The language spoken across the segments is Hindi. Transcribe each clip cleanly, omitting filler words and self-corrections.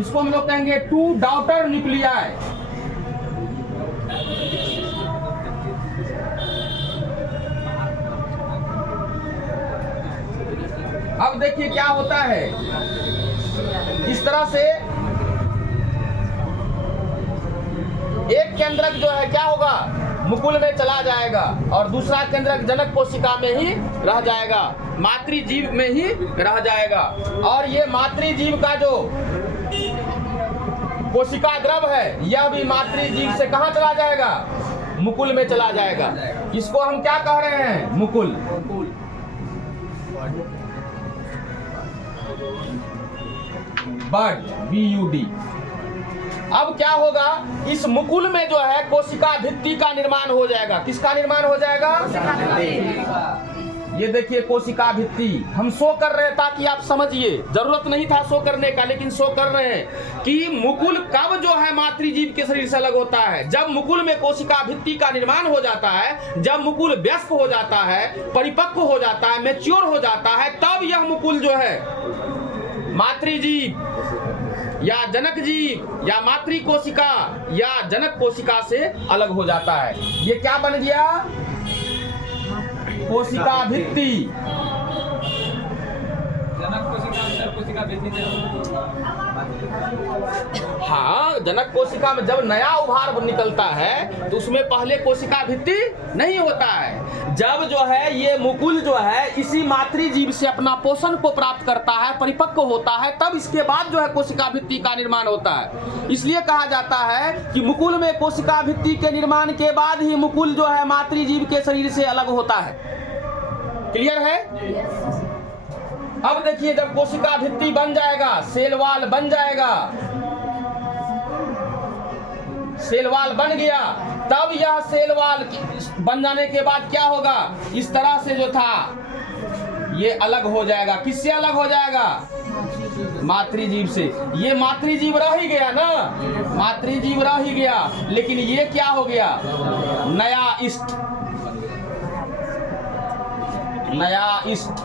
इसको हम लोग कहेंगे 2 डॉटर न्यूक्लियाई। अब देखिए क्या होता है, इस तरह से एक केंद्रक जो है क्या होगा, मुकुल में चला जाएगा और दूसरा केंद्रक जनक कोशिका में ही रह जाएगा, मातृजीव में ही रह जाएगा। और ये मातृजीव का जो कोशिका द्रव है यह भी मातृजीव से कहाँ चला जाएगा, मुकुल में चला जाएगा। इसको हम क्या कह रहे हैं, मुकुल। बड, BUD। अब क्या होगा, इस मुकुल में जो है कोशिका भित्ति का निर्माण हो जाएगा। किसका निर्माण हो जाएगा, ये देखिए कोशिका भित्ति। हम शो कर रहे हैं ताकि आप समझिए, जरूरत नहीं था शो करने का, लेकिन शो कर रहे हैं कि मुकुल कब जो है मातृजीव के शरीर से अलग होता है, जब मुकुल में कोशिका भित्ति का निर्माण हो जाता है, जब मुकुल वयस्क हो जाता है, परिपक्व हो जाता है, मैच्योर हो जाता है, तब यह मुकुल जो है मातृजीव या जनक जीव या मातृ कोशिका या जनक कोशिका से अलग हो जाता है। ये क्या बन गया, कोशिका भित्ति। हाँ, जनक कोशिका में जब नया उभार निकलता है तो उसमें पहले कोशिका भित्ति नहीं होता है। जब जो है ये मुकुल जो है इसी मातृजीव से अपना पोषण को प्राप्त करता है, परिपक्व होता है, तब इसके बाद जो है कोशिका भित्ति का निर्माण होता है। इसलिए कहा जाता है कि मुकुल में कोशिका भित्ति के निर्माण के बाद ही मुकुल जो है मातृजीव के शरीर से अलग होता है। क्लियर है? अब देखिए, जब कोशिका भित्ति बन जाएगा, सेल वॉल बन जाएगा, सेल वॉल बन गया, तब यह सेल वॉल बन जाने के बाद क्या होगा, इस तरह से जो था ये अलग हो जाएगा। किससे अलग हो जाएगा, मातृजीव से। ये मातृजीव रह ही गया ना, मातृजीव रह ही गया, लेकिन ये क्या हो गया, नया इष्ट, नया इष्ट,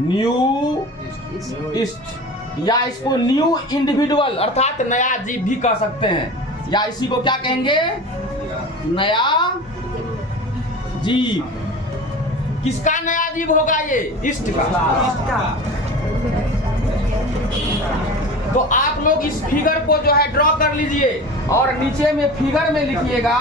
न्यू इस्ट, या इसको न्यू इंडिविजुअल अर्थात नया जीव भी कह सकते हैं, या इसी को क्या कहेंगे, नया जीव। किसका नया जीव होगा, ये इष्ट का। तो आप लोग इस फिगर को जो है ड्रॉ कर लीजिए और नीचे में फिगर में लिखिएगा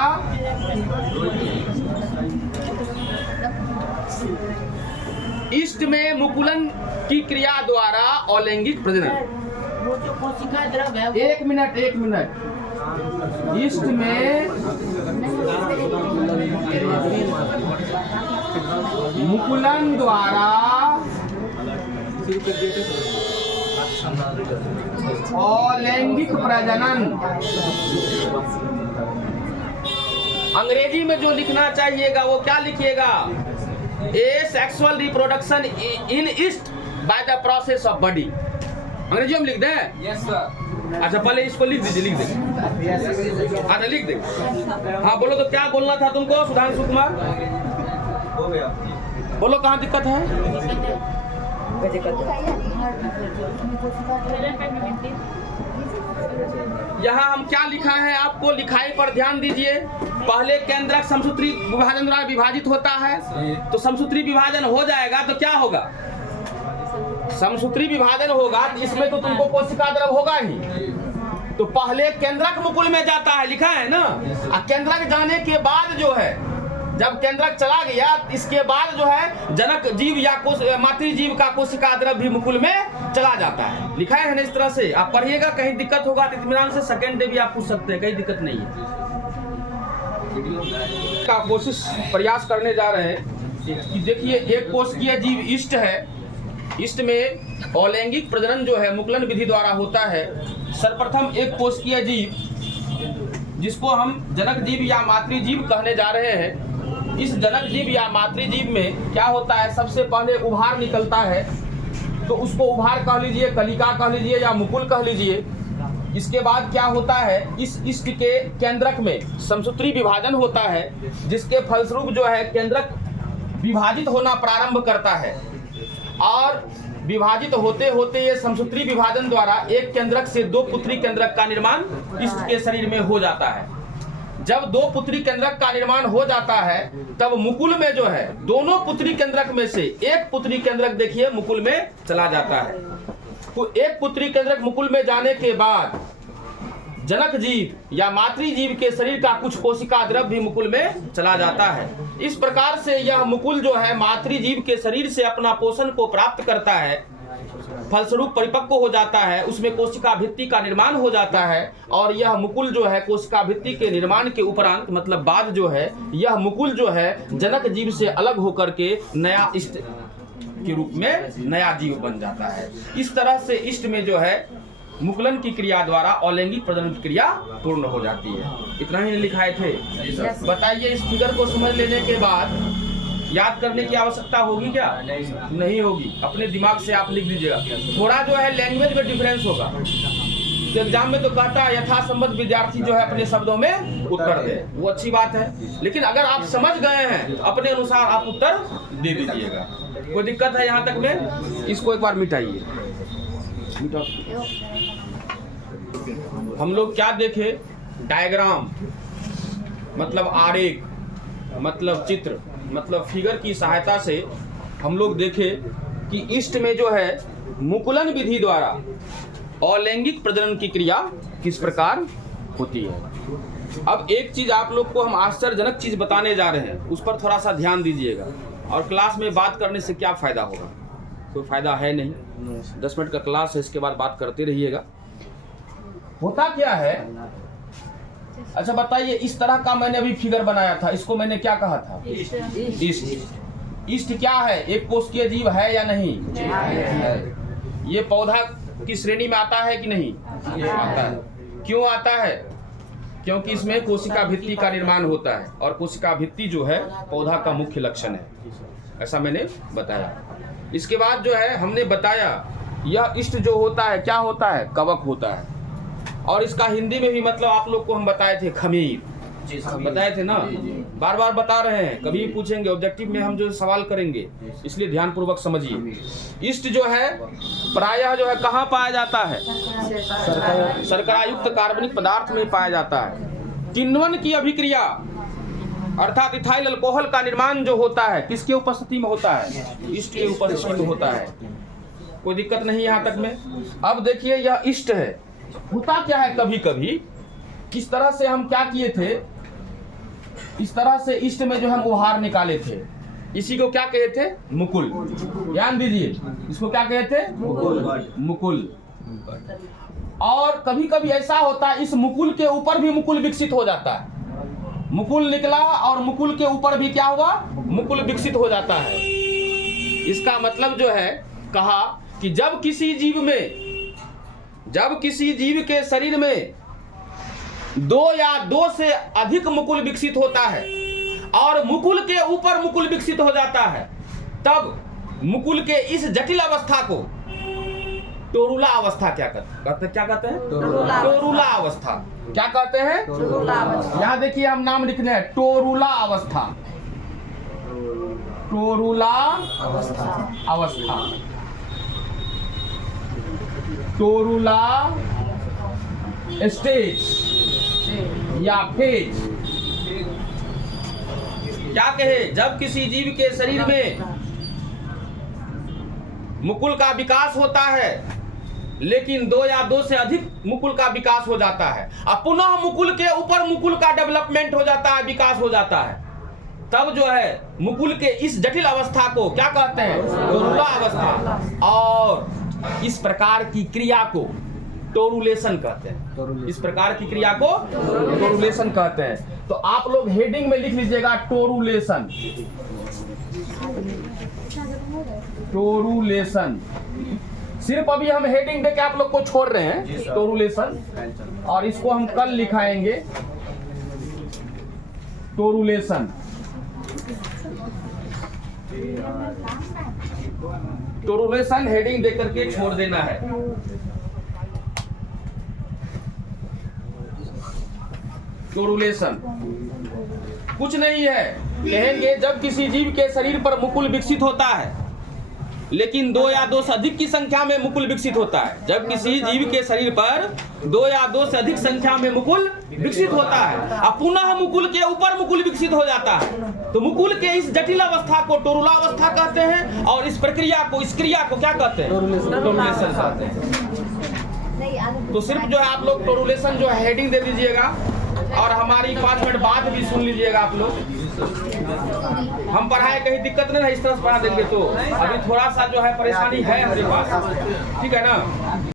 इष्ट में मुकुलन की क्रिया द्वारा अलैंगिक प्रजनन। वो जो कोशिका द्रव है, एक मिनट, इष्ट में मुकुलन द्वारा अलैंगिक प्रजनन। अंग्रेजी में जो लिखना चाहिएगा वो क्या लिखिएगा, ए sexual reproduction in east by the process of body. अंग्रेजी में लिख दें? Yes sir. अच्छा, पहले इसको लिख दीजिए, लिख दे। अच्छा, लिख दे। हाँ, बोलो तो क्या बोलना था तुमको, सुधांशु कुमार? हो गया। बोलो कहाँ दिक्कत है? यहाँ हम क्या लिखा है, आपको लिखाई पर ध्यान दीजिए। पहले केंद्रक समसूत्री विभाजन द्वारा विभाजित होता है, तो समसूत्री विभाजन हो जाएगा तो क्या होगा, समसूत्री विभाजन होगा, इसमें तो तुमको कोशिका द्रव होगा ही। तो पहले केंद्रक मुकुल में जाता है, लिखा है ना, और केंद्रक जाने के बाद जो है, जब केंद्रक चला गया इसके बाद जो है जनक जीव या मातृजीव का कोशिका द्रव भी मुकुल में चला जाता है। लिखा है ना इस तरह से, आप पढ़िएगा, कहीं दिक्कत होगा तो इत्मीनान से सेकंड डे भी आप पूछ सकते हैं, कहीं दिक्कत नहीं है। का कोशिश प्रयास करने जा रहे हैं कि देखिए, एक कोशिकीय जीव इष्ट है, इष्ट में अलैंगिक प्रजनन जो है मुकुलन विधि द्वारा होता है। सर्वप्रथम एक कोशिकीय जीव जिसको हम जनक जीव या मातृजीव कहने जा रहे हैं, इस जनक जीव या मातृजीव में क्या होता है, सबसे पहले उभार निकलता है, तो उसको उभार कह लीजिए, कलिका कह लीजिए या मुकुल कह लीजिए। इसके बाद क्या होता है, इस इष्ट के केंद्रक में समसूत्री विभाजन होता है, जिसके फलस्वरूप जो है केंद्रक विभाजित होना प्रारंभ करता है, और विभाजित होते होते ये समसूत्री विभाजन द्वारा एक केंद्रक से दो पुत्री केंद्रक का निर्माण इष्ट के शरीर में हो जाता है। जब दो पुत्री केंद्रक का निर्माण हो जाता है तब मुकुल में जो है दोनों पुत्री केंद्रक में से एक पुत्री केंद्रक देखिए मुकुल में चला जाता है। तो एक पुत्री केंद्रक मुकुल में जाने के बाद जनक जीव या मातृ जीव के शरीर का कुछ कोशिका द्रव्य भी मुकुल में चला जाता है। इस प्रकार से यह मुकुल जो है मातृ जीव के शरीर से अपना पोषण को प्राप्त करता है, फलस्वरूप परिपक्व हो जाता है, उसमें कोशिका भित्ति का निर्माण हो जाता है। और यह मुकुल जो है कोशिका भित्ति के निर्माण के उपरांत मतलब बाद जो है यह मुकुल जो है जनक जीव से अलग होकर के नया इष्ट के रूप में नया जीव बन जाता है। इस तरह से इष्ट में जो है मुकुलन की क्रिया द्वारा अलैंगिक प्रजनन की क्रिया पूर्ण हो जाती है। इतना ही लिखाए थे। बताइए इस फिगर को समझ लेने के बाद याद करने की आवश्यकता होगी क्या? नहीं होगी। अपने दिमाग से आप लिख दीजिएगा। थोड़ा जो है लैंग्वेज में डिफरेंस होगा। तो एग्जाम में तो कहता है यथासंबंध विद्यार्थी जो है अपने शब्दों में उत्तर दे, वो अच्छी बात है। लेकिन अगर आप समझ गए हैं तो अपने अनुसार आप उत्तर दे दीजिएगा। कोई दिक्कत है यहाँ तक में? इसको एक बार मिटाइए। हम लोग क्या देखे? डायग्राम मतलब आरेख मतलब चित्र मतलब फिगर की सहायता से हम लोग देखे कि इष्ट में जो है मुकुलन विधि द्वारा अलैंगिक प्रजनन की क्रिया किस प्रकार होती है। अब एक चीज आप लोग को हम आश्चर्यजनक चीज बताने जा रहे हैं, उस पर थोड़ा सा ध्यान दीजिएगा। और क्लास में बात करने से क्या फायदा होगा? कोई फायदा है नहीं। 10 मिनट का क्लास है, इसके बाद बात करते रहिएगा। होता क्या है? अच्छा बताइए, इस तरह का मैंने अभी फिगर बनाया था, इसको मैंने क्या कहा था? इष्ट। इष्ट क्या है? एक कोशिकीय जीव है या नहीं? है। ये पौधा की श्रेणी में आता है कि नहीं? आता है। क्यों आता है? क्योंकि इसमें कोशिका भित्ति का निर्माण होता है और कोशिका भित्ति जो है पौधा का मुख्य लक्षण है, ऐसा मैंने बताया। इसके बाद जो है हमने बताया यह इष्ट जो होता है क्या होता है? कवक होता है। और इसका हिंदी में भी मतलब आप लोग को हम बताए थे खमीर, बताए थे ना, बार बार बता रहे हैं, कभी भी पूछेंगे ऑब्जेक्टिव में हम जो सवाल करेंगे, इसलिए ध्यान पूर्वक समझिए। इष्ट जो है प्रायः जो है कहाँ पाया जाता है? शर्करायुक्त कार्बनिक पदार्थ में पाया जाता है। किण्वन की अभिक्रिया अर्थात इथाइल अल्कोहल का निर्माण जो होता है किसके उपस्थिति में होता है? इष्ट के उपस्थिति में होता है। कोई दिक्कत नहीं यहाँ तक में। अब देखिए यह इष्ट है। होता क्या है कभी कभी इस तरह से हम क्या किए थे, इस तरह से इष्ट में जो हम उभार निकाले थे, इसी को क्या कहे थे? मुकुल। ध्यान दीजिए, इसको क्या कहे थे? मुकुल। और कभी कभी ऐसा होता है इस मुकुल के ऊपर भी मुकुल विकसित हो जाता है। मुकुल निकला और मुकुल के ऊपर भी क्या हुआ? मुकुल विकसित हो जाता है। इसका मतलब जो है कहा कि जब किसी जीव के शरीर में दो या दो से अधिक मुकुल विकसित होता है और मुकुल के ऊपर मुकुल विकसित हो जाता है, तब मुकुल के इस जटिल अवस्था को टोरूला अवस्था क्या कहते हैं? टोरूला अवस्था। क्या कहते हैं? यहाँ देखिए हम नाम लिखने हैं, टोरूला अवस्था। टोरूला अवस्था, टोरूला स्टेज या फेज। क्या कहे? जब किसी जीव के शरीर में मुकुल का विकास होता है लेकिन दो या दो से अधिक मुकुल का विकास हो जाता है, अब पुनः मुकुल के ऊपर मुकुल का डेवलपमेंट हो जाता है, विकास हो जाता है, तब जो है मुकुल के इस जटिल अवस्था को क्या कहते हैं? टोरूला अवस्था। और इस प्रकार की क्रिया को टोरुलेशन कहते हैं। इस प्रकार की क्रिया को टोरुलेशन कहते हैं। तो आप लोग हेडिंग में लिख लीजिएगा टोरुलेशन। टोरुलेशन सिर्फ अभी हम हेडिंग देके आप लोग को छोड़ रहे हैं, टोरुलेशन, और इसको हम कल लिखाएंगे टोरुलेशन। टोरुलेशन हेडिंग दे करके छोड़ देना है। टोरुलेशन कुछ नहीं है, कहेंगे जब किसी जीव के शरीर पर मुकुल विकसित होता है लेकिन 2 या 2 से अधिक की संख्या में मुकुल विकसित होता है। जब किसी जीव के शरीर पर 2 या 2 से अधिक संख्या में मुकुल विकसित होता है और पुनः मुकुल के ऊपर मुकुल विकसित हो जाता है, तो मुकुल के इस जटिल अवस्था को टोरुला अवस्था कहते हैं और इस प्रक्रिया को, इस क्रिया को क्या कहते हैं? टोरुलेशन कहते हैं। तो सिर्फ जो है आप लोग टोरुलेशन जो है हेडिंग दे दीजिएगा और हमारी 5 मिनट बाद भी सुन लीजिएगा आप लोग। हम पढ़ाए कहीं दिक्कत नहीं है, इस तरह से पढ़ा देंगे तो अभी थोड़ा सा जो है परेशानी है हमारे पास, ठीक है ना।